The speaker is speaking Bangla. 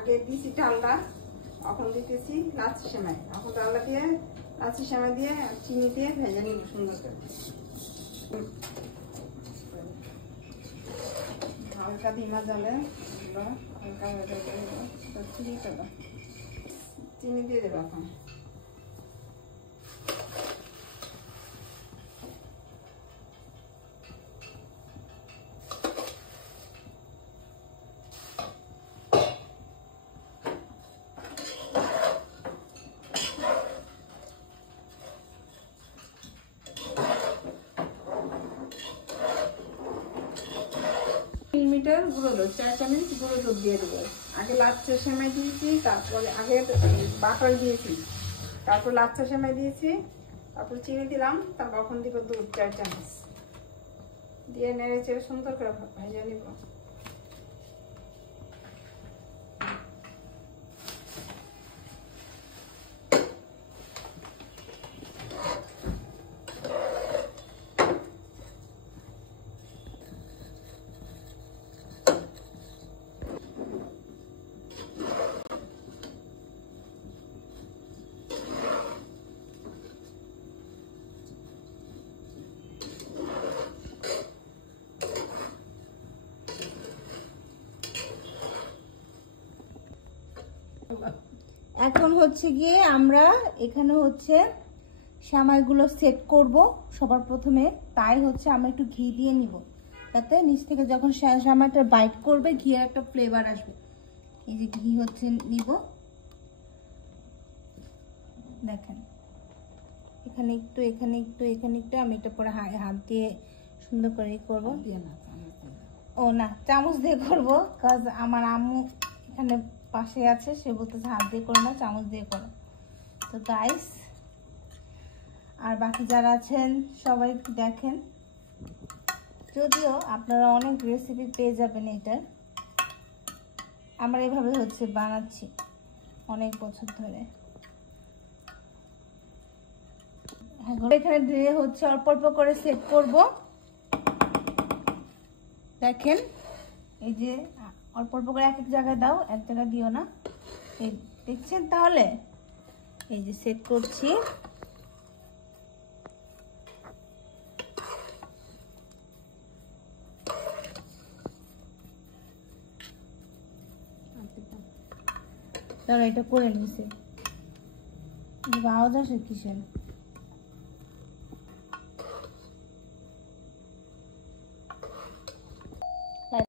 আগে দিয়েছি ডালটা, এখন দিতেছি লাচ্ছি সেমাই। এখন ডালটা দিয়ে লাচ্ছি সেমাই দিয়ে চিনি দিয়ে ভেজে নিব সুন্দর করে। হালকা ধিমা জালে হালকা ভেজে চিনি দিয়ে দেবো এখন। গুঁড়ো দুধ 4 চামচ গুঁড়ো দুধ দিয়ে দেবো। আগে লাচ্ছা সেমাই দিয়েছি, তারপরে আগে বাটার দিয়েছি, তারপর লাচ্ছা সেমাই দিয়েছি, তারপর চিনি দিলাম, তারপর এখন দিব দুধ 4 চামচ দিয়ে নেড়ে চেড়ে সুন্দর করে ভেজে নিব। এখন হচ্ছে গিয়ে আমরা এখানে হচ্ছে সেমাইগুলো সেট করব সবার প্রথমে। তাই হচ্ছে আমরা একটু ঘি দিয়ে নিব, যাতে নিচ থেকে যখন সেমাইটা বাইট করবে ঘিয়ের একটা ফ্লেভার আসবে। এই যে ঘি হচ্ছে নিব, দেখেন এখানে একটু এখানে একটু এখানে একটু। আমি এটা পরে হাত দিয়ে সুন্দর করে করব। ও না, চামচ দিয়ে করবো, কাজ আমার আম্মু এখানে পাশে আছে, সে বলতেছে হাত দিয়ে করো না, চামচ দিয়ে করো। তো গাইস আর বাকি যারা আছেন সবাই দেখেন, যদিও আপনারা অনেক রেসিপি পেয়ে যাবেন এটার। আমরা এভাবে হচ্ছে বানাচ্ছি অনেক বছর ধরে। এখানে দিয়ে হচ্ছে অল্প অল্প করে সেট করব। দেখেন এই যে অল্প অল্প করে এক এক জায়গায় দাও, এক জায়গায় দিও না। এই দেখছেন? তাহলে এই যে সেট করছি। তাহলে এটা করে নিছি। আওয়াজ আসে কিসের?